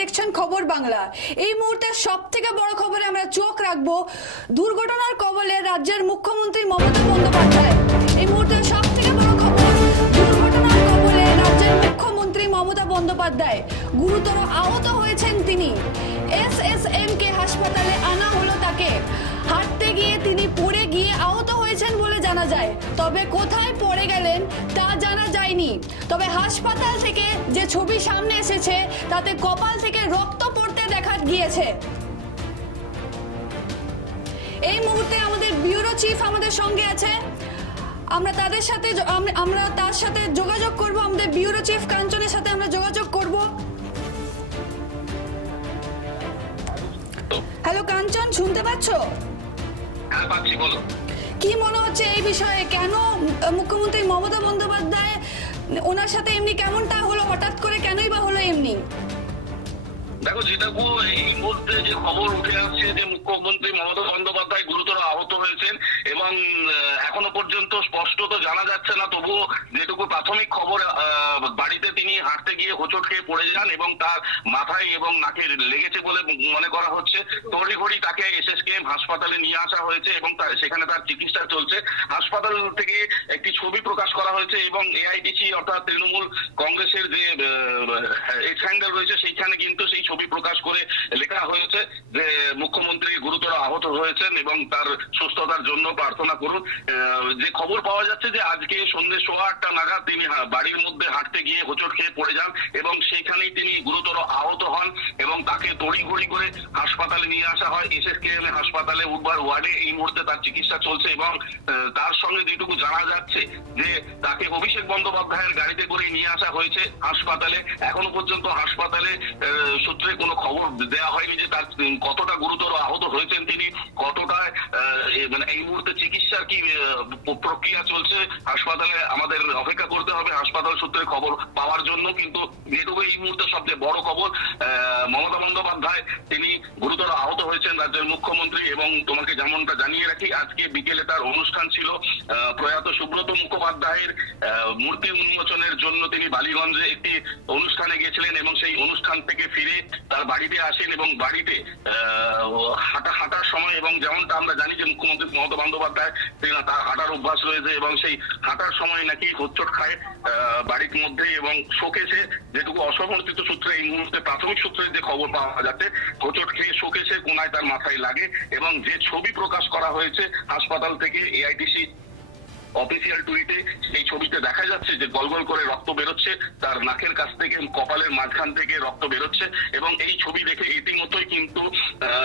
দেখছেন খবর বাংলা। এই মুহূর্তে সবথেকে বড় খবরে আমরা চোখ রাখবো। দুর্ঘটনার কবলে রাজ্যের মুখ্যমন্ত্রী মমতা বন্দ্যোপাধ্যায়। এই মুহূর্তে সবথেকে বড় খবর, দুর্ঘটনার কবলে রাজ্যের মুখ্যমন্ত্রী মমতা বন্দ্যোপাধ্যায়। গুরুতর আহত হয়েছেন তিনি। SSMকে হাসপাতালে আনা হলো তাকে। হাঁটতে গিয়ে তিনি পড়ে গিয়ে আহত হয়েছেন বলে জানা যায়। তবে কোথায় পড়ে গেলেন তা জানা যায়নি। তবে হাসপাতাল থেকে যে ছবি সামনে এসেছে তাতে কপাল থেকে রক্ত পড়তে দেখা গিয়েছে। এই মুহূর্তে আমাদের ব্যুরো চিফ আমাদের সঙ্গে আছে। আমরা তার সাথে যোগাযোগ করব। আমাদের ব্যুরো চিফ কাঞ্চনের সাথে আমরা যোগাযোগ করব। হ্যালো কাঞ্চন, শুনতে পাচ্ছ? হ্যাঁ পাচ্ছি, বলো। কি মনে হচ্ছে এই বিষয়ে? কেন মুখ্যমন্ত্রী মমতা বন্দ্যোপাধ্যায় ওনার সাথে এমনি কেমনটা হলো, হঠাৎ করে কেনই বা হলো এমনি? দেখো, যেটুকু এই মুহূর্তে যে খবর উঠে আসছে যে মুখ্যমন্ত্রী মমতা বন্দ্যোপাধ্যায় গুরুতর আহত হয়েছেন এবং এখনো পর্যন্ত স্পষ্ট তো জানা যাচ্ছে না, তবুও যেটুকু প্রাথমিক খবর বাড়িতে তিনি হাঁটতে গিয়ে হোঁচট খেয়ে পড়ে যান এবং তার মাথায় এবং নাকে লেগেছে বলে মনে করা হচ্ছে। তড়িঘড়ি তাকে SSKM হাসপাতালে নিয়ে আসা হয়েছে এবং সেখানে তার চিকিৎসা চলছে। হাসপাতাল থেকে একটি ছবি প্রকাশ করা হয়েছে এবং AITC অর্থাৎ তৃণমূল কংগ্রেসের যে এক্স হ্যান্ডেল রয়েছে সেইখানে কিন্তু সেই ছবি প্রকাশ করে লেখা হয়েছে যে মুখ্যমন্ত্রী গুরুতর আহত হয়েছেন এবং তার সুস্থতার জন্য প্রার্থনা করুন। যে খবর পাওয়া যাচ্ছে যে আজকে সন্ধ্যে 8:15 নাগাদ তিনি বাড়ির মধ্যে হাঁটতে গিয়ে হোঁচট খেয়ে পড়ে যান এবং সেইখানেই তিনি গুরুতর আহত হন এবং তাকে তড়িঘড়ি করে হাসপাতালে নিয়ে আসা হয়। SSKM হাসপাতালে উডবার ওয়ার্ডে এই মুহূর্তে তার চিকিৎসা চলছে এবং তার সঙ্গে যেটুকু জানা যাচ্ছে যে তাকে অভিষেক বন্দ্যোপাধ্যায়ের গাড়িতে করে নিয়ে আসা হয়েছে হাসপাতালে। এখনো পর্যন্ত হাসপাতালে সূত্রে কোনো খবর দেওয়া হয়নি যে তার কতটা গুরুতর আহত হয়েছেন তিনি, কতটা মানে এই মুহূর্তে চিকিৎসার কি প্রক্রিয়া চলছে হাসপাতালে। আমাদের অপেক্ষা করতে হবে হাসপাতাল সূত্রে খবর পাওয়ার জন্য। কিন্তু যেটুকু এই মুহূর্তে সবচেয়ে বড় খবর, মমতা বন্দ্যোপাধ্যায় তিনি গুরুতর আহত হয়েছেন রাজ্যের মুখ্যমন্ত্রী। এবং তোমাকে যেমনটা জানিয়ে রাখি, আজকে বিকেলে তার অনুষ্ঠান ছিল। প্রয়াত সুব্রত মুখোপাধ্যায়ের মূর্তি উন্মোচনের জন্য তিনি বালিগঞ্জে একটি অনুষ্ঠানে গেছিলেন এবং সেই অনুষ্ঠান থেকে ফিরে তার বাড়িতে আসেন এবং বাড়িতে হাঁটার সময়, এবং যেমনটা আমরা জানি যে মুখ্যমন্ত্রী মমতা বন্দ্যোপাধ্যায় তার হাঁটার অভ্যাস রয়েছে এবং সেই হাঁটার সময় নাকি হোঁচট খায় বাড়ির মধ্যে এবং শোকেছে। যেটুকু অসমর্থিত সূত্রে এই মুহূর্তে প্রাথমিক সূত্রে যে খবর পাওয়া যাচ্ছে, হোঁচট খেয়ে শোকেছে কোনায় তার মাথায় লাগে এবং যে ছবি প্রকাশ করা হয়েছে হাসপাতাল থেকে AITC অফিসিয়াল টুইটে, সেই ছবিতে দেখা যাচ্ছে যে গলগল করে রক্ত বেরোচ্ছে তার নাকের কাছ থেকে, কপালের মাঝখান থেকে রক্ত বেরোচ্ছে। এবং এই ছবি দেখে ইতিমধ্যেই কিন্তু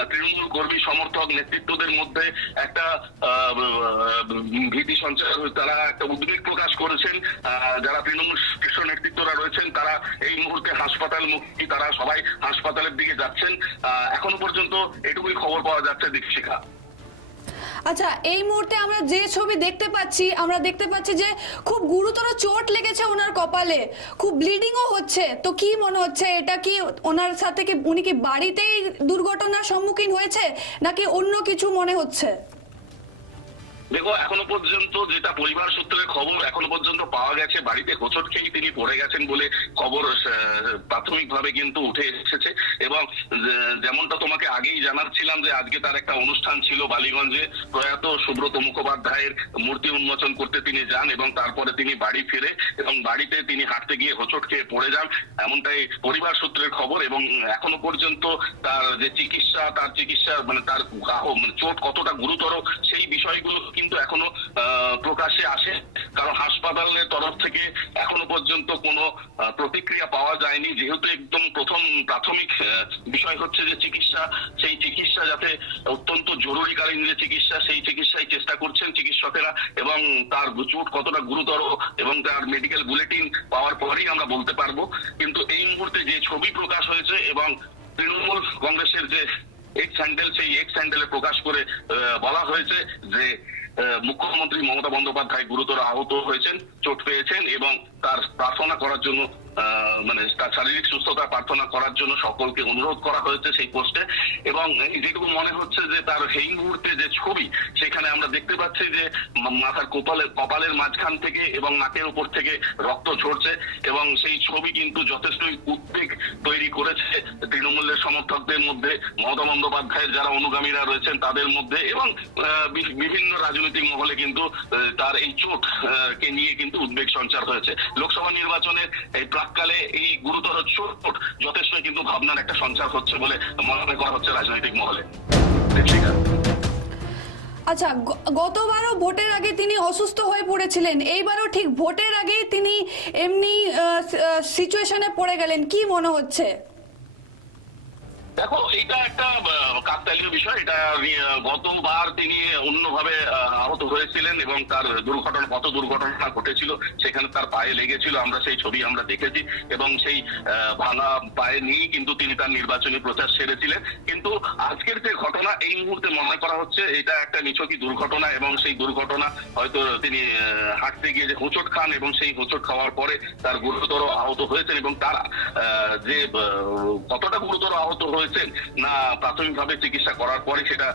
তৃণমূল কর্মী সমর্থক নেতৃত্বদের মধ্যে একটা ভীতি সঞ্চার, তারা একটা উদ্বেগ প্রকাশ করেছেন। যারা তৃণমূল শীর্ষ নেতৃত্বরা রয়েছেন তারা এই মুহূর্তে হাসপাতাল মুখী, তারা সবাই হাসপাতালের দিকে যাচ্ছেন। এখনো পর্যন্ত এটুকুই খবর পাওয়া যাচ্ছে দীপশিখা। আচ্ছা, এই মুহূর্তে আমরা যে ছবি দেখতে পাচ্ছি যে খুব গুরুতর চোট লেগেছে ওনার কপালে, খুব ব্লিডিংও হচ্ছে। তো কি মনে হচ্ছে, এটা কি ওনার সাথে কি উনি কি বাড়িতেই দুর্ঘটনার সম্মুখীন হয়েছে নাকি অন্য কিছু মনে হচ্ছে? দেখো, এখনো পর্যন্ত যেটা পরিবার সূত্রে খবর এখনো পর্যন্ত পাওয়া গেছে, বাড়িতে হোঁচট খেয়ে তিনি পড়ে গেছেন বলে খবর প্রাথমিকভাবে কিন্তু উঠে এসেছে। এবং যেমনটা তোমাকে আগেই জানাচ্ছিলাম যে আজকে তার একটা অনুষ্ঠান ছিল বালিগঞ্জে। প্রয়াত সুব্রত মুখোপাধ্যায়ের মূর্তি উন্মোচন করতে তিনি যান এবং তারপরে তিনি বাড়ি ফিরে এবং বাড়িতে তিনি হাঁটতে গিয়ে হোঁচট খেয়ে পড়ে যান, এমনটাই পরিবার সূত্রের খবর। এবং এখনো পর্যন্ত তার যে চিকিৎসা মানে তার চোট কতটা গুরুতর সেই বিষয়গুলো কিন্তু এখনো প্রকাশ্যে আসে, কারণ হাসপাতালের তরফ থেকে এখনো পর্যন্ত কোনো প্রতিক্রিয়া পাওয়া যায়নি। যেহেতু একদম প্রথম প্রাথমিক বিষয় হচ্ছে যে চিকিৎসা, সেই চিকিৎসা যাতে অত্যন্ত জরুরিকালীন যে চিকিৎসা, সেই চিকিৎসায় চেষ্টা করছেন চিকিৎসকেরা। এবং তার চোট কতটা গুরুতর এবং তার মেডিকেল বুলেটিন পাওয়ার পরেই আমরা বলতে পারবো। কিন্তু এই মুহূর্তে যে ছবি প্রকাশ হয়েছে এবং তৃণমূল কংগ্রেসের যে এক্স হ্যান্ডেল, সেই এক্স হ্যান্ডেলে প্রকাশ করে বলা হয়েছে যে মুখ্যমন্ত্রী মমতা বন্দ্যোপাধ্যায় গুরুতর আহত হয়েছেন, চোট পেয়েছেন এবং তার প্রার্থনা করার জন্য মানে তার শারীরিক সুস্থতা প্রার্থনা করার জন্য সকলকে অনুরোধ করা হয়েছে সেই পোস্টে। এবং যেটুকু মনে হচ্ছে যে তার সেই মুহূর্তে যে ছবি, সেখানে আমরা দেখতে পাচ্ছি যে মাথার কপালের মাঝখান থেকে এবং নাকের উপর থেকে রক্ত ঝরছে, এবং সেই ছবি কিন্তু যথেষ্টই উদ্বেগ তৈরি করেছে তৃণমূলের সমর্থকদের মধ্যে, মমতা বন্দ্যোপাধ্যায়ের যারা অনুগামীরা রয়েছেন তাদের মধ্যে, এবং বিভিন্ন রাজনৈতিক মহলে কিন্তু তার এই চোট কে নিয়ে কিন্তু উদ্বেগ সঞ্চার হয়েছে। লোকসভা নির্বাচনের এই প্রাককালে এই গুরুতর চোট যথেষ্টই কিন্তু ভাবনার একটা সঞ্চার হচ্ছে বলে মনে করা হচ্ছে রাজনৈতিক মহলে। আচ্ছা, গতবারও ভোটের আগে তিনি অসুস্থ হয়ে পড়েছিলেন, এইবারও ঠিক ভোটের আগেই তিনি এমনি সিচুয়েশনে পড়ে গেলেন, কি মনে হচ্ছে? দেখো, এটা একটা কাকতালীয় বিষয়। এটা গতবার তিনি অন্যভাবে আহত হয়েছিলেন এবং তার পথ দুর্ঘটনা ঘটেছিল, সেখানে তার পায়ে লেগেছিল, আমরা সেই ছবি আমরা দেখেছি, এবং সেই ভাঙা পায়ে নিয়েই কিন্তু তিনি তার নির্বাচনী প্রচার সেরেছিলেন। কিন্তু আজকের যে ঘটনা, এই মুহূর্তে মনে করা হচ্ছে এটা একটা নিছকই দুর্ঘটনা, এবং সেই দুর্ঘটনা হয়তো তিনি হাঁটতে গিয়ে যে হোঁচট খান এবং সেই হোঁচট খাওয়ার পরে তার গুরুতর আহত হয়েছেন, এবং তার যে কতটা গুরুতর আহত হয়েছেন না প্রাথমিকভাবে চিকিৎসা করার পরে সেটা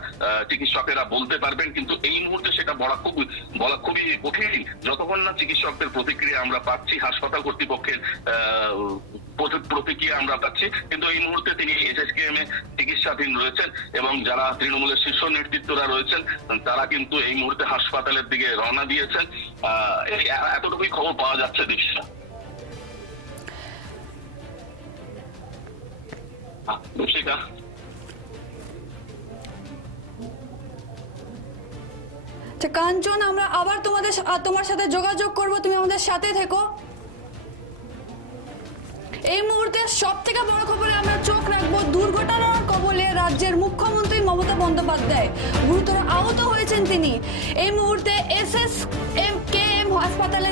চিকিৎসকেরা বলতে পারবেন। কিন্তু এই মুহূর্তে সেটা বলা খুবই কঠিন যতক্ষণ না চিকিৎসকদের প্রতিক্রিয়া আমরা পাচ্ছি, হাসপাতাল কর্তৃপক্ষের প্রতিক্রিয়া আমরা পাচ্ছি। কিন্তু এই মুহূর্তে তিনি এসএসকেএম এ চিকিৎসাধীন রয়েছেন, এবং যারা তৃণমূলের শীর্ষ নেতৃত্বরা রয়েছেন তারা কিন্তু এই মুহূর্তে হাসপাতালের দিকে রওনা দিয়েছেন। এতটুকুই খবর পাওয়া যাচ্ছে দীক্ষা। কাঞ্চন, আমরা আবার তোমার সাথে যোগাযোগ করব, তুমি আমাদের সাথে থেকো। এই মুহূর্তে সব থেকে বড় খবরে আমরা চোখ রাখবো। দুর্ঘটনার কবলে রাজ্যের মুখ্যমন্ত্রী মমতা বন্দ্যোপাধ্যায়, গুরুতর আহত হয়েছেন তিনি। এই মুহূর্তে এসএসকেএম হাসপাতালে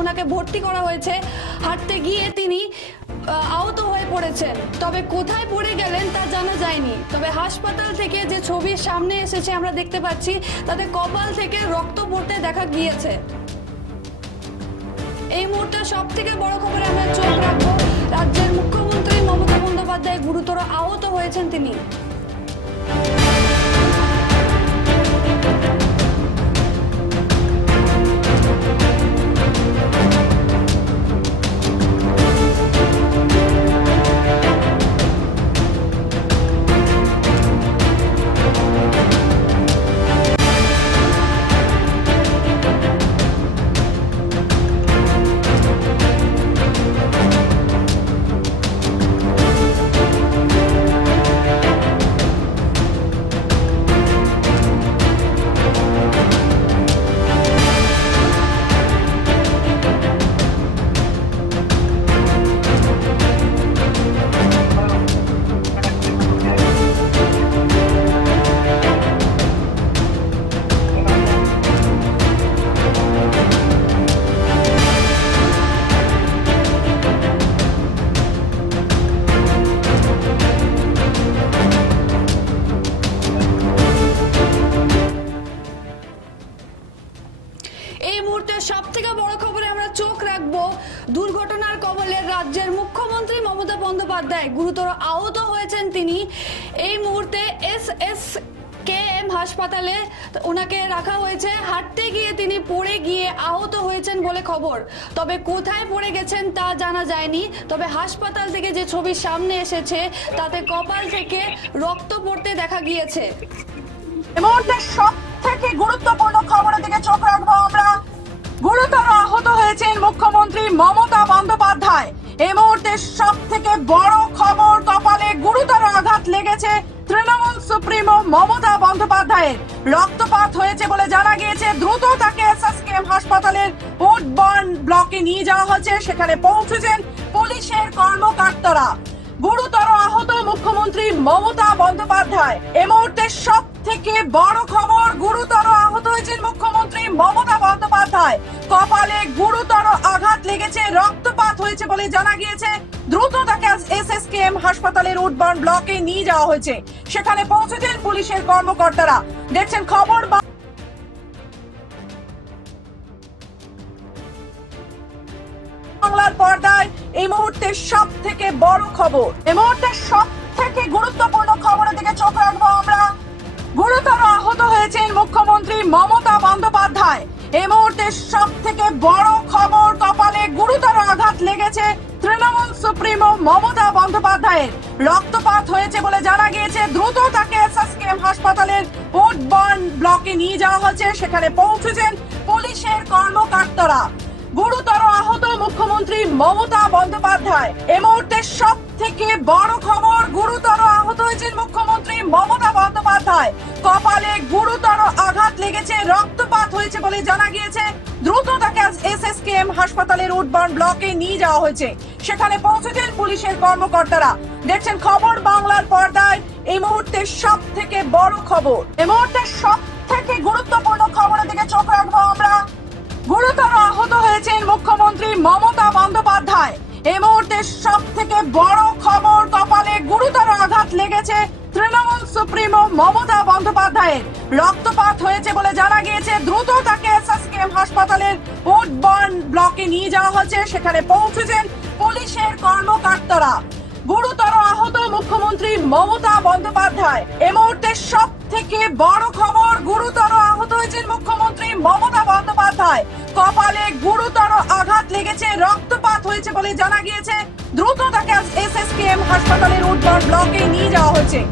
ওনাকে ভর্তি করা হয়েছে। হাঁটতে গিয়ে তিনি আহত হয়ে পড়েছেন, তবে কোথায় পড়ে গেলেন তা জানা যায়নি। তবে হাসপাতাল থেকে যে ছবির সামনে এসেছে আমরা দেখতে পাচ্ছি, তাতে কপাল থেকে রক্ত পড়তে দেখা গিয়েছে। এই মুহূর্তে সব থেকে বড় খবরে আমরা চোখ রাখবো। রাজ্যের মুখ্যমন্ত্রী মমতা বন্দ্যোপাধ্যায় গুরুতর আহত হয়েছেন তিনি। দুর্ঘটনার কবলে রাজ্যের মুখ্যমন্ত্রী মমতা বন্দ্যোপাধ্যায়, গুরুতর আহত হয়েছেন তিনি। এই মুহূর্তে এসএসকেএম হাসপাতালে ওনাকে রাখা হয়েছে। হাঁটতে গিয়ে তিনি পড়ে গিয়ে আহত হয়েছেন বলে খবর, তবে কোথায় পড়ে গেছেন তা জানা যায়নি। তবে হাসপাতাল থেকে যে ছবির সামনে এসেছে তাতে কপাল থেকে রক্ত পড়তে দেখা গিয়েছে। এই মুহূর্তে সব থেকে গুরুত্বপূর্ণ খবরের দিকে চোখ রাখবো আমরা। গুরুতর আহত হয়েছেন মুখ্যমন্ত্রী মমতা বন্দ্যোপাধ্যায়। এই মুহূর্তে সব থেকে বড় খবর, কপালে গুরুতর আঘাত লেগেছে তৃণমূল সুপ্রিমো মমতা বন্দ্যোপাধ্যায়ের। রক্তপাত হয়েছে বলে জানা গিয়েছে। দ্রুত তাকে এসএসকেএম হাসপাতালের উডবার্ন ব্লকে নিয়ে যাওয়া হচ্ছে। সেখানে পৌঁছেছেন পুলিশের কর্মকর্তারা। গুরুতর আহত মুখ্যমন্ত্রী মমতা বন্দ্যোপাধ্যায়। এই মুহূর্তে সব থেকে বড় খবর, গুরুতর আহত হয়েছেন মুখ্যমন্ত্রী মমতা বন্দ্যোপাধ্যায়। কপালে গুরুতর আঘাত লেগেছে, রক্তপাত হয়েছে বলে জানা গিয়েছে। দ্রুত তাকে এসএসকেএম হাসপাতালের উডবার্ন ব্লকে নিয়ে যাওয়া হয়েছে। সেখানে পৌঁছেছেন পুলিশের কর্মকর্তারা। দেখছেন খবর বাংলার পর্দায়। মুহূর্তে সব থেকে বড় খবর, এই মুহূর্তে সব থেকে গুরুত্বপূর্ণ খবরের দিকে চোখ রাখবো আমরা। গুরুতর আহত হয়েছেন মুখ্যমন্ত্রী মমতা বন্দ্যোপাধ্যায়। এই মুহূর্তে সব থেকে বড় খবর, কপালে গুরুতর আঘাত লেগেছে তৃণমূল সুপ্রিমো মমতা বন্দ্যোপাধ্যায়ের। রক্তপাত হয়েছে বলে জানা গিয়েছে। দ্রুত তাকে এসএসকেএম হাসপাতালের উডবার্ন ব্লকে নিয়ে যাওয়া হয়েছে। সেখানে পৌঁছেছেন পুলিশের কর্মকর্তারা। গুরুতর আহত মুখ্যমন্ত্রী মমতা বন্দ্যোপাধ্যায়। এই মুহূর্তে সব থেকে বড় খবর, গুরুতর আহত হয়েছেন মুখ্যমন্ত্রী মমতা বন্দ্যোপাধ্যায়। কপালে গুরুতর আঘাত লেগেছে, রক্তপাত হয়েছে বলে জানা গিয়েছে। দ্রুত তাকে এসএসকেএম হাসপাতালের উডবার্ন ব্লকে নিয়ে যাওয়া হয়েছে। সেখানে পৌঁছেছেন পুলিশের কর্মকর্তারা। দেখছেন খবর বাংলার পর্দায়। এই মুহূর্তে সব থেকে বড় খবর, এই মুহূর্তে সব থেকে গুরুত্বপূর্ণ খবরের দিকে চোখ রাখবো আমরা। গুরুতর আহত হয়েছেন মুখ্যমন্ত্রী মমতা বন্দ্যোপাধ্যায়। এই মুহূর্তে সব থেকে বড় খবর, কপালে গুরুতর আঘাত লেগেছে তৃণমূল সুপ্রিমো মমতা বন্দ্যোপাধ্যায়ের। রক্তপাত হয়েছে বলে জানা গিয়েছে। দ্রুত তাকে এসএসকেএম হাসপাতালের উডবার্ন ব্লকে নিয়ে যাওয়া হয়েছে। সেখানে পৌঁছেছেন পুলিশের কর্মকর্তারা। গুরুতর আহত মুখ্যমন্ত্রী মমতা বন্দ্যোপাধ্যায়। এই মুহূর্তে সব থেকে বড় খবর, গুরুতর আহত হয়েছেন মুখ্যমন্ত্রী মমতা বন্দ্যোপাধ্যায়। কপালে গুরুতর আঘাত লেগেছে, রক্তপাত হয়েছে বলে জানা গিয়েছে। দ্রুত তাকে এসএসকেএম হাসপাতালের উডবার্ন ব্লকে নিয়ে যাওয়া হয়েছে।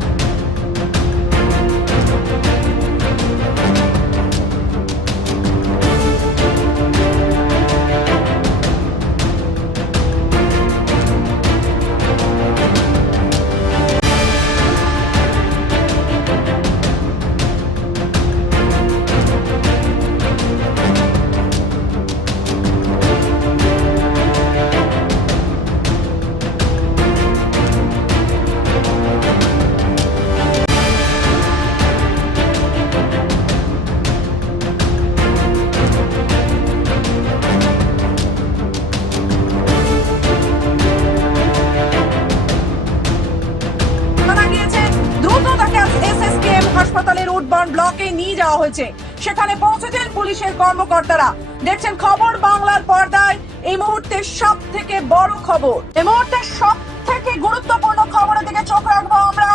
হাসপাতালের উডবার্ন ব্লকে নিয়ে যাওয়া হয়েছে। সেখানে পৌঁছেছেন পুলিশের কর্মকর্তারা। দেখছেন খবর বাংলার পর্দায়। এই মুহূর্তে সব থেকে বড় খবর, এই মুহূর্তে সব থেকে গুরুত্বপূর্ণ খবরের দিকে চোখ রাখবো আমরা।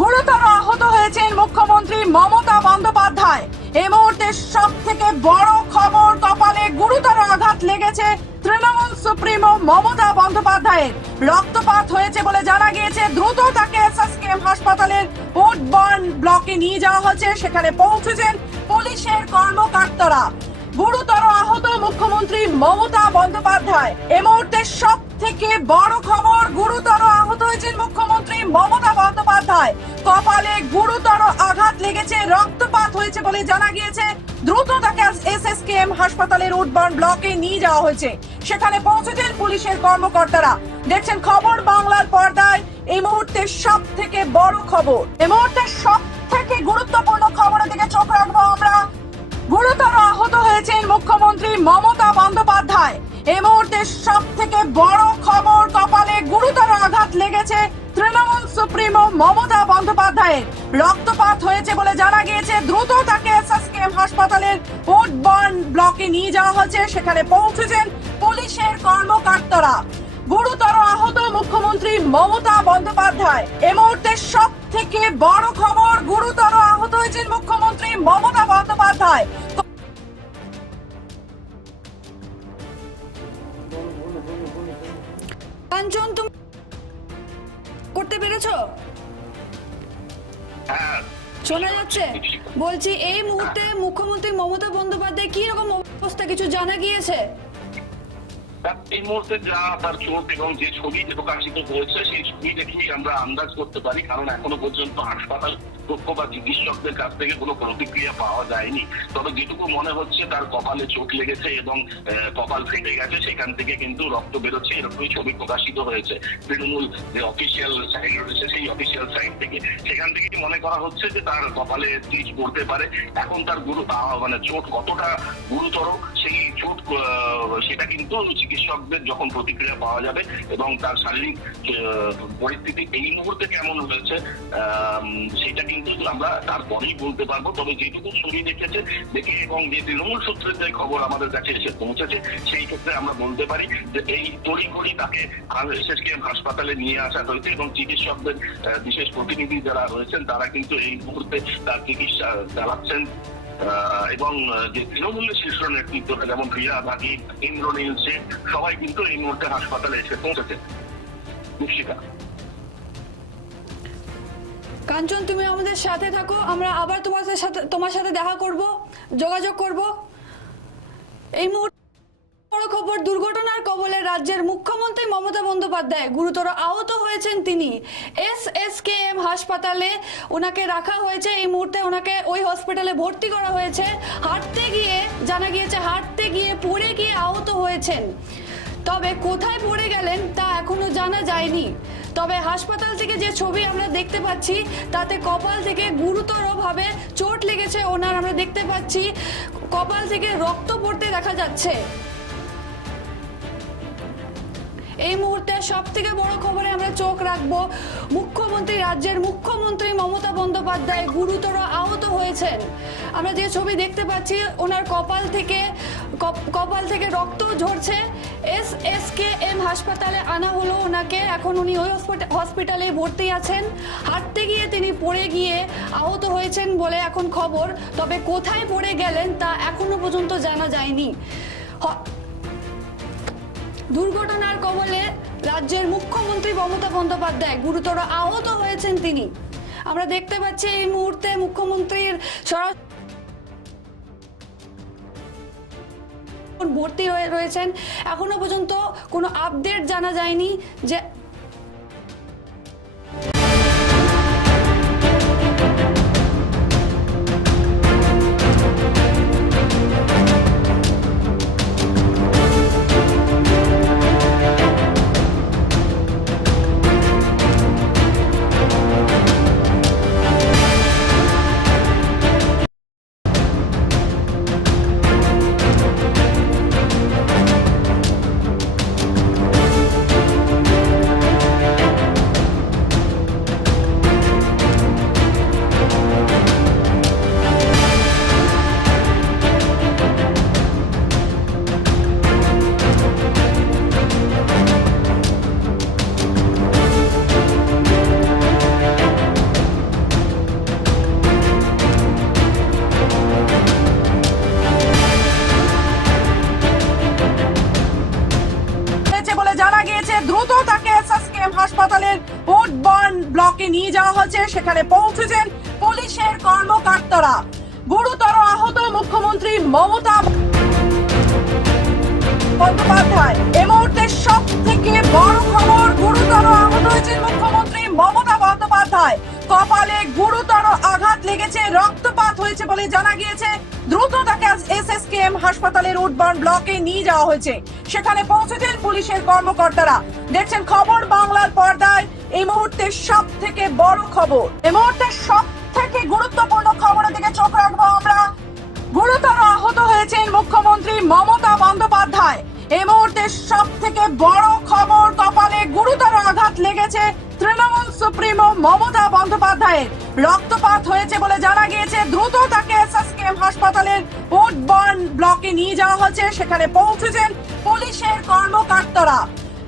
গুরুতর আহত হয়েছেন মুখ্যমন্ত্রী মমতা বন্দ্যোপাধ্যায়। এই মুহূর্তে সব থেকে বড় খবর, কপালে গুরুতর আঘাত লেগেছে তৃণমূল সুপ্রিমো মমতা বন্দ্যোপাধ্যায়ের। রক্তপাত হয়েছে বলে জানা গিয়েছে। দ্রুত তাকে এসএসকেএম হাসপাতালের উডবার্ন ব্লকে নিয়ে যাওয়া হয়েছে। সেখানে পৌঁছেছেন পুলিশের কর্মকর্তারা। গুরুতর আহত মুখ্যমন্ত্রী মমতা বন্দ্যোপাধ্যায়। এই মুহূর্তে সব থেকে বড় খবর, গুরুতর আহত হয়েছেন মুখ্যমন্ত্রী মমতা বন্দ্যোপাধ্যায়। কপালে গুরুতর আঘাত লেগেছে, রক্তপাত হয়েছে বলে জানা গিয়েছে। দ্রুত তাকে এসএসকেএম হাসপাতালের উডবার্ন ব্লকে নিয়ে যাওয়া হয়েছে। সেখানে পৌঁছেছেন পুলিশের কর্মকর্তারা। দেখছেন খবর বাংলার পর্দায়। এই মুহূর্তে সব থেকে বড় খবর, এই মুহূর্তে সব থেকে গুরুত্বপূর্ণ খবরের দিকে চোখ রাখবো আমরা। গুরুতর আহত হয়েছেন মুখ্যমন্ত্রী মমতা বন্দ্যোপাধ্যায়। এই মুহূর্তে সব থেকে বড় খবর, কপালে গুরুতর আঘাত লেগেছে তৃণমূল সুপ্রিমো মমতা বন্দ্যোপাধ্যায়ের। রক্তপাত হয়েছে বলে জানা গিয়েছে। দ্রুত তাকে এসএসকেএম হাসপাতালের উডবার্ন ব্লকে নিয়ে যাওয়া হয়েছে। সেখানে পৌঁছেছেন পুলিশের কর্মকর্তারা। গুরুতর আহত মুখ্যমন্ত্রী মমতা বন্দ্যোপাধ্যায়। এই মুহূর্তে সব থেকে বড় খবর, গুরুতর আহত হয়েছেন মুখ্যমন্ত্রী মমতা বন্দ্যোপাধ্যায়। কাঞ্চন, তুমি করতে পেরেছো? হ্যাঁ, শোনা যাচ্ছে? বলছি এই মুহূর্তে মুখ্যমন্ত্রী মমতা বন্দ্যোপাধ্যায় কি রকম অবস্থা, কিছু জানা গিয়েছে? এই মুহূর্তে যা তার চোট এবং যে ছবি প্রকাশিত হয়েছে সেই ছবি দেখেই আমরা আন্দাজ করতে পারি, কারণ এখনো পর্যন্ত হাসপাতাল কর্তৃপক্ষ বা চিকিৎসকদের কাছ থেকে কোনো প্রতিক্রিয়া পাওয়া যায়নি। তবে যেটুকু মনে হচ্ছে তার কপালে চোট লেগেছে এবং কপাল ফেটে গেছে, সেখান থেকে কিন্তু রক্ত বেরোচ্ছে, এরকমই ছবি প্রকাশিত হয়েছে তৃণমূল যে অফিসিয়াল সাইট রয়েছে সেই অফিসিয়াল সাইট থেকে। সেখান থেকে মনে করা হচ্ছে যে তার কপালে স্টিচ পড়তে পারে। এখন তার চোট কতটা গুরুতর সেই চোট সেটা কিন্তু চিকিৎসকদের যখন প্রতিক্রিয়া পাওয়া যাবে এবং তার শারীরিক পরিস্থিতি এই মুহূর্তে কেমন হয়েছে সেটা কিন্তু আমরা তারপরেই বলতে পারবো। তবে যেটুকু ছবি দেখে এবং যে তৃণমূল সূত্রে যে খবর আমাদের কাছে এসে পৌঁছেছে সেই ক্ষেত্রে আমরা বলতে পারি যে এই তড়িঘড়ি তাকে এসএসকেএম হাসপাতালে নিয়ে আসা হয়েছে এবং চিকিৎসকদের বিশেষ প্রতিনিধি যারা রয়েছেন তারা কিন্তু এই মুহূর্তে তার চিকিৎসা চালাচ্ছেন এবং যে তৃণমূলের শীর্ষ নেতৃত্বটা যেমন প্রিয়া বাগি, ইন্দ্রনীল সেন সবাই কিন্তু এই মুহূর্তে হাসপাতালে এসে পৌঁছেছে। দীপশিকা, কাঞ্চন, তুমি আমাদের সাথে থাকো, আমরা আবার তোমার সাথে দেখা করব, যোগাযোগ করব। এই মুহূর্তে বড় খবর, দুর্ঘটনার কবলে রাজ্যের মুখ্যমন্ত্রী মমতা বন্দ্যোপাধ্যায় গুরুতর আহত হয়েছেন তিনি। এসএসকেএম হাসপাতালে ওনাকে রাখা হয়েছে, এই মুহূর্তে ওনাকে ওই হসপিটালে ভর্তি করা হয়েছে। হাঁটতে গিয়ে জানা গিয়েছে পড়ে গিয়ে আহত হয়েছেন। তবে কোথায় পড়ে গেলেন তা এখনো জানা যায়নি। তবে হাসপাতাল থেকে যে ছবি আমরা দেখতে পাচ্ছি তাতে কপাল থেকে গুরুতরভাবে চোট লেগেছে ওনার, আমরা দেখতে পাচ্ছি কপাল থেকে রক্ত পড়তে দেখা যাচ্ছে। এই মুহূর্তে সব থেকে বড় খবরে আমরা চোখ রাখবো। রাজ্যের মুখ্যমন্ত্রী মমতা বন্দ্যোপাধ্যায় গুরুতর আহত হয়েছেন। আমরা যে ছবি দেখতে পাচ্ছি ওনার কপাল থেকে রক্ত ঝরছে। এসএসকেএম হাসপাতালে আনা হলো ওনাকে, এখন উনি ওই হসপিটালে ভর্তি আছেন। হাঁটতে গিয়ে তিনি পড়ে গিয়ে আহত হয়েছেন বলে এখন খবর। তবে কোথায় পড়ে গেলেন তা এখনো পর্যন্ত জানা যায়নি। দুর্ঘটনার কবলে রাজ্যের মুখ্যমন্ত্রী মমতা বন্দ্যোপাধ্যায় গুরুতর আহত হয়েছেন তিনি। আমরা দেখতে পাচ্ছি এই মুহূর্তে মুখ্যমন্ত্রীর ভর্তি হয়ে রয়েছেন। এখনো পর্যন্ত কোনো আপডেট জানা যায়নি যে দ্রুত তাকে এসএসকেএম হাসপাতালের উডবার্ন ব্লকে নিয়ে যাওয়া হয়েছে। সেখানে পৌঁছেছেন পুলিশের কর্মকর্তারা। গুরুতর আহত মুখ্যমন্ত্রী মমতা বন্দ্যোপাধ্যায়। এই মুহূর্তে সব থেকে বড় খবর, গুরুতর আহত হয়েছেন মুখ্যমন্ত্রী মমতা বন্দ্যোপাধ্যায়। কপালে গুরুতর আঘাত লেগেছে, রক্তপাত হয়েছে বলে জানা গিয়েছে। দ্রুত তাকে এসএসকেএম হাসপাতালের উডবার্ন ব্লকে নিয়ে যাওয়া হয়েছে। সেখানে পৌঁছেছেন পুলিশের কর্মকর্তারা। দেখছেন খবর বাংলার পর্দায় এই মুহূর্তে সব থেকে বড় খবর, এই মুহূর্তে সব থেকে গুরুত্বপূর্ণ খবরের দিকে চোখ রাখবো আমরা। গুরুতর আহত হয়েছেন মুখ্যমন্ত্রী মমতা বন্দ্যোপাধ্যায়। এই মুহূর্তে সব থেকে বড় খবর, কপালে গুরুতর আঘাত লেগেছে তৃণমূল সুপ্রিমো মমতা বন্দ্যোপাধ্যায়ের। রক্তপাত হয়েছে বলে জানা গিয়েছে। দ্রুত তাকে এসএসকেএম হাসপাতালের উডবার্ন ব্লকে নিয়ে যাওয়া হয়েছে। সেখানে পৌঁছেছেন পুলিশের কর্মকর্তারা।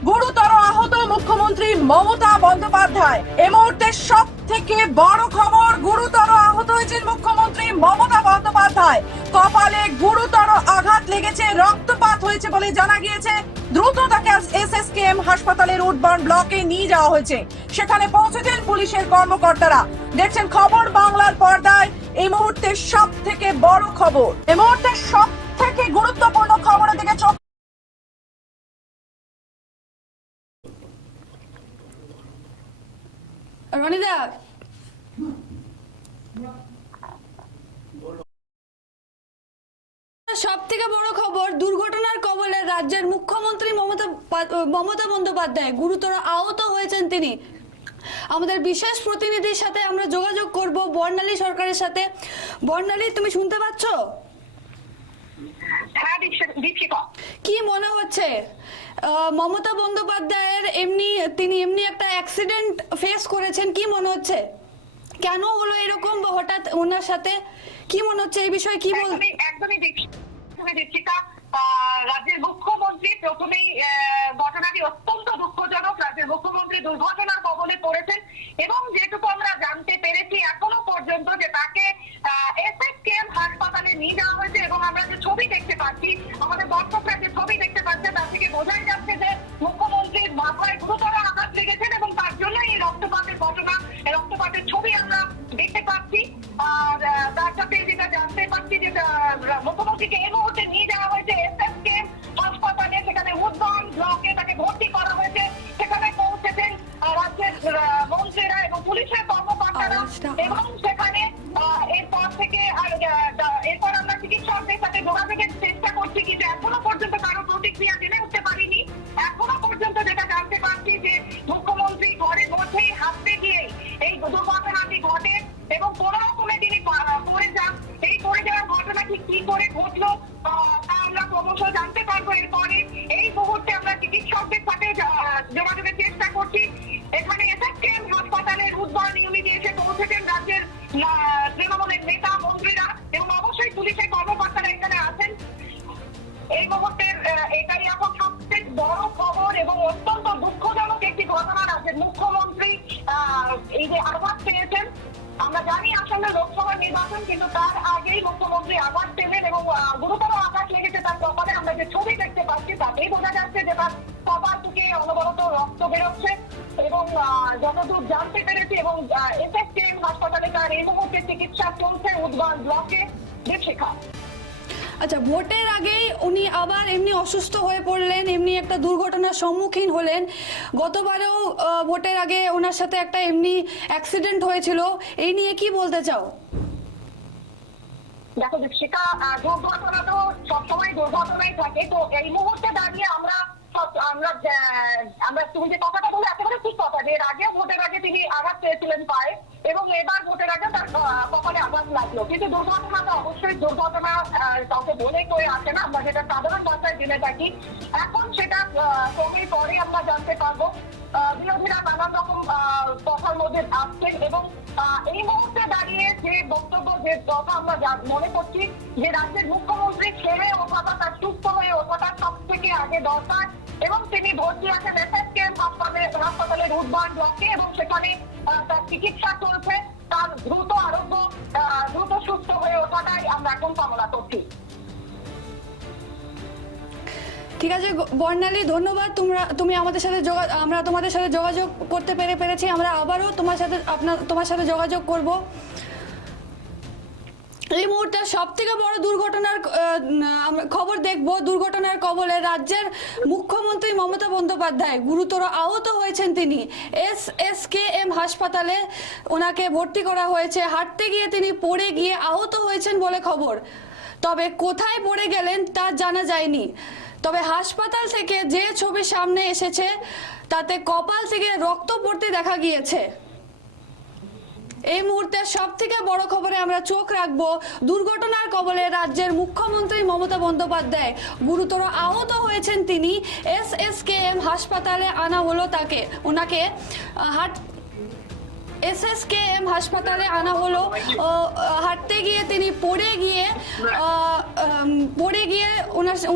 গুরুতর আহত মুখ্যমন্ত্রী মমতা বন্দ্যোপাধ্যায়। এই মুহূর্তে সব থেকে বড় খবর, গুরুতর আহত হয়েছেন মুখ্যমন্ত্রী মমতা বন্দ্যোপাধ্যায়। কপালে গুরুতর আঘাত লেগেছে, রক্তপাত হয়েছে বলে জানা গিয়েছে। দ্রুত তাকে এসএসকেএম হাসপাতালের উডবার্ন ব্লকে নিয়ে যাওয়া হয়েছে। সেখানে পৌঁছেছেন পুলিশের কর্মকর্তারা। দেখছেন খবর বাংলার পর্দায় এই মুহূর্তে সব থেকে বড় খবর, এই মুহূর্তে সব থেকে গুরুত্বপূর্ণ খবরের দিকে চোখ। রনিদা, সব থেকে বড় খবর, দুর্ঘটনার কবলে রাজ্যের মুখ্যমন্ত্রী মমতা বন্দ্যোপাধ্যায় গুরুতর আহত হয়েছেন তিনি। আমাদের বিশেষ প্রতিনিধির সাথে আমরা যোগাযোগ করব, বর্ণালী সরকারের সাথে। বর্ণালী, তুমি শুনতে পাচ্ছ? হ্যাঁ দীপিকা, কি মনে হচ্ছে মমতা বন্দ্যোপাধ্যায়ের তিনি এমনি একটা অ্যাক্সিডেন্ট ফেস করেছেন, কি মনে হচ্ছে কেন হলো এরকম হঠাৎ ওনার সাথে, কি মনে হচ্ছে এই বিষয়ে কি বল? একদমই দীপিকা, রাজ্যের মুখ্যমন্ত্রী প্রথমেই ঘটনাটি অত্যন্ত দুঃখজনক। রাজ্যের মুখ্যমন্ত্রী দুর্ঘটনার কবলে পড়েছেন এবং যেটুকু আমরা জানতে পেরেছি এখনো পর্যন্ত যে তাকে এসএসকেএম হাসপাতালে নিয়ে যাওয়া হয়েছে এবং আমরা যে ছবি দেখতে পাচ্ছি, আমাদের দর্শকরা যে ছবি দেখতে পাচ্ছে তার থেকে বোঝাই যাচ্ছে যে মুখ্যমন্ত্রীর মাথায় গুরুতর আঘাত লেগেছেন এবং তার জন্যই এই রক্তপাতের ঘটনা, এই রক্তপাতের ছবি আমরা দেখতে পাচ্ছি। আর তার সাথে যেটা জানতে পারছি যে মুখ্যমন্ত্রীকে এই মুহূর্তে নিয়ে যাওয়া হয়েছে এসএসকেএম হাসপাতালে, সেখানে উদ্যান ব্লকে তাকে ভর্তি করা হয়েছে। সেখানে পৌঁছেছেন রাজ্যের মন্ত্রীরা এবং পুলিশের কর্মকর্তারা এবং সেখানে এরপর থেকে এরপর আমরা চিকিৎসকদের সাথে যোগাযোগের চেষ্টা করছি, কিন্তু এখনো পর্যন্ত কারো প্রতিক্রিয়া জেনে উঠতে পারিনি। এখনো পর্যন্ত যেটা জানতে পারছি যে মুখ্যমন্ত্রী ঘরের মধ্যেই হাঁটতে গিয়ে এই দুর্ঘটনাটি ঘটে এবং কোন রকমে তিনি পড়ে যান। এই পড়ে যাওয়ার ঘটনাটি কি করে ঘটলো তা আমরা ক্রমশ জানতে পারবো এরপরে। এই মুহূর্তে আমরা চিকিৎসকদের সাথে যোগাযোগের চেষ্টা করছি। এখানে এসএসকেএম হাসপাতালের উদ্ধার ইউনিটে এসে পৌঁছেছেন রাজ্যের তৃণমূলের নেতা মন্ত্রীরা এবং অবশ্যই পুলিশের কর্মকর্তারা এখানে আছেন। এই মুহূর্তের এটাই এখন সবচেয়ে বড় খবর এবং অত্যন্ত দুঃখজনক একটি ঘটনা। রাজ্যের মুখ্যমন্ত্রী এই যে আঘাত পেয়েছেন, আমরা জানি আসলে লোকসভা নির্বাচন, কিন্তু তার আগেই মুখ্যমন্ত্রী আঘাত পেলেন এবং গুরুতর আঘাত লেগেছে তার কপালে। আমরা যে ছবি দেখতে পাচ্ছি তাতেই বোঝা যাচ্ছে যে তার কপাল থেকে অনবরত রক্ত বেরোচ্ছে এবং যতদূর জানতে পেরেছি এবং এসএসকেএম হাসপাতালে তার এই মুহূর্তে চিকিৎসা চলছে উদ্যান ব্লকে। দীপিকা, আচ্ছা, ভোটের আগেই উনি আবার এমনি অসুস্থ হয়ে পড়লেন, এমনি একটা দুর্ঘটনার সম্মুখীন হলেন। গতবারেও ভোটের আগে ওনার সাথে একটা এমনি অ্যাক্সিডেন্ট হয়েছিল, এই নিয়ে কি বলতে চাও? দেখো দীপিকা, দুর্ঘটনা তো সবসময় দুর্ঘটনাই থাকে। তো এই মুহূর্তে দাঁড়িয়ে আমরা তুমি যে কথাটা বলে একেবারে ঠিক কথা, যে এর আগে ভোটের আগে তিনি আঘাত পেয়েছিলেন পায়ে এবং এবার ভোটের আগে তার কপালে আঘাত লাগলো। কিন্তু দুর্ঘটনাটা অবশ্যই দুর্ঘটনা কাউকে বলে করে আসে না, আমরা যেটা সাধারণ ভাষায় জেনে থাকি। এখন সেটা ক্রমেই পরে আমরা জানতে পারবো। বিরোধীরা নানান রকম কথার মধ্যে আসছেন এবং এই মুহূর্তে দাঁড়িয়ে যে বক্তব্য, যে কথা আমরা মনে করছি যে রাজ্যের মুখ্যমন্ত্রী ছেড়ে ওঠাটা, তার সুস্থ হয়ে ওঠাটা সব থেকে আগে দরকার এবং তিনি ভর্তি আছেন এসএসকেএম হাসপাতালের উদ্যান ব্লকে এবং সেখানে তার চিকিৎসা চলছে। তার দ্রুত আরোগ্য, দ্রুত সুস্থ হয়ে ওঠাটাই আমরা এখন কামনা করছি। ঠিক আছে বর্ণালী, ধন্যবাদ। তুমি আমাদের সাথে আমরা তোমাদের সাথে যোগাযোগ করতে পেরেছি। আমরা আবারও তোমার সাথে যোগাযোগ করব। এই মুহূর্তে সব থেকে বড় দুর্ঘটনার খবর দেখবো। দুর্ঘটনার কবলে রাজ্যের মুখ্যমন্ত্রী মমতা বন্দ্যোপাধ্যায় গুরুতর আহত হয়েছেন। তিনি এসএসকেএম হাসপাতালে ওনাকে ভর্তি করা হয়েছে। হাঁটতে গিয়ে তিনি পড়ে গিয়ে আহত হয়েছেন বলে খবর, তবে কোথায় পড়ে গেলেন তা জানা যায়নি। তবে হাসপাতাল থেকে যে ছবি সামনে এসেছে তাতে কপাল থেকে রক্ত পড়তে দেখা গিয়েছে। এই মুহূর্তে সব থেকে বড় খবরে আমরা চোখ রাখবো। দুর্ঘটনার কবলে রাজ্যের মুখ্যমন্ত্রী মমতা বন্দ্যোপাধ্যায় গুরুতর আহত হয়েছেন তিনি। এসএসকেএম হাসপাতালে আনা হলো তাকে, ওনাকে এসএসকেএম হাসপাতালে আনা হলো। হাঁটতে গিয়ে তিনি পড়ে গিয়ে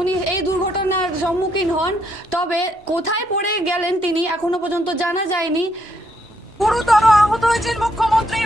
উনি এই দুর্ঘটনার সম্মুখীন হন। তবে কোথায় পড়ে গেলেন তিনি এখনো পর্যন্ত জানা যায়নি। গুরুতর আহত হয়েছেন মুখ্যমন্ত্রী।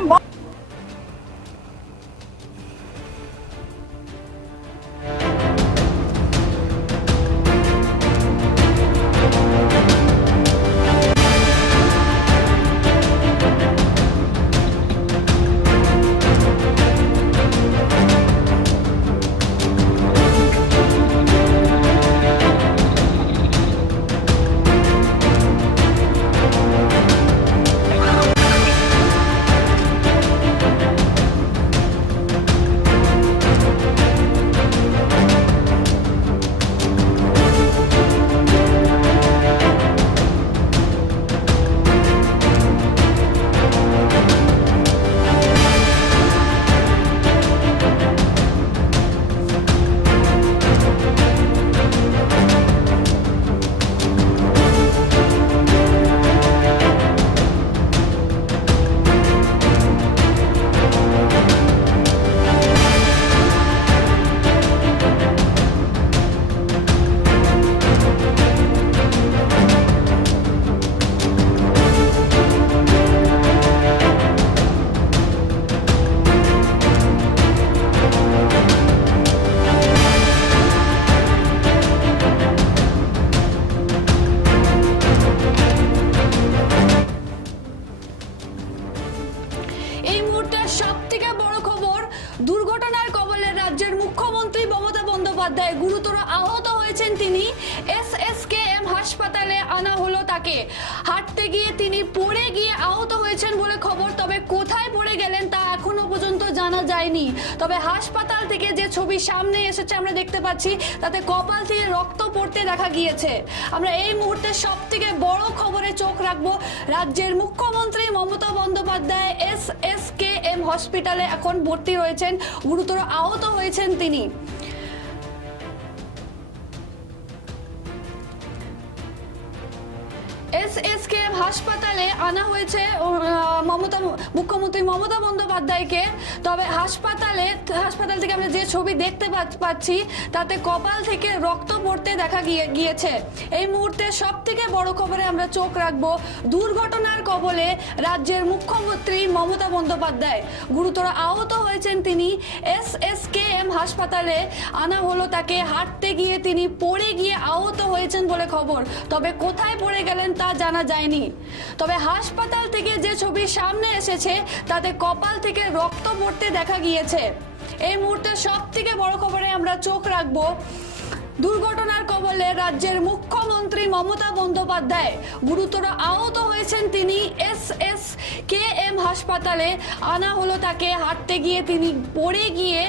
দুর্ঘটনার কবলে রাজ্যের মুখ্যমন্ত্রী মমতা বন্দ্যোপাধ্যায় গুরুতর আহত হয়েছেন তিনি। এসএসকেএম হাসপাতালে আনা হলো তাকে। হাঁটতে গিয়ে তিনি পড়ে গিয়ে আহত হয়েছেন বলে খবর, তবে কোথায় পড়ে গেলেন তা এখনো পর্যন্ত জানা যায়নি। তবে হাসপাতাল থেকে যে ছবি সামনে এসেছে আমরা দেখতে পাচ্ছি, তাতে কপাল থেকে রক্ত পড়তে দেখা গিয়েছে। আমরা এই মুহূর্তে সব থেকে বড় খবরে চোখ রাখবো। রাজ্যের মুখ্যমন্ত্রী মমতা বন্দ্যোপাধ্যায় এসএসকেএম হসপিটালে এখন ভর্তি রয়েছেন, গুরুতর আহত হয়েছেন তিনি। এসএসকেএম হাসপাতালে আনা হয়েছে মুখ্যমন্ত্রী মমতা বন্দ্যোপাধ্যায়কে। তবে হাসপাতাল থেকে আমরা যে ছবি দেখতে পাচ্ছি, তাতে কপাল থেকে রক্ত পড়তে দেখা গিয়েছে। এই মুহূর্তে সব থেকে বড় খবরে আমরা চোখ রাখবো। দুর্ঘটনার কবলে রাজ্যের মুখ্যমন্ত্রী মমতা বন্দ্যোপাধ্যায় গুরুতর আহত হয়েছেন তিনি। এসএসকেএম হাসপাতালে আনা হলো তাকে। হাঁটতে গিয়ে তিনি পড়ে গিয়ে আহত হয়েছেন বলে খবর, তবে কোথায় পড়ে গেলেন তা জানা যায়নি। তবে হাসপাতাল থেকে যে ছবি সামনে এসেছে, তাতে কপাল থেকে রক্ত পড়তে দেখা গিয়েছে। এই মুহূর্তে সব থেকে বড় খবরে আমরা চোখ রাখবো। দুর্ঘটনার কবলে রাজ্যের মুখ্যমন্ত্রী মমতা বন্দ্যোপাধ্যায় গুরুতর আহত হয়েছেন তিনি। এসএসকেএম হাসপাতালে আনা হলো তাকে। হাঁটতে গিয়ে তিনি পড়ে গিয়ে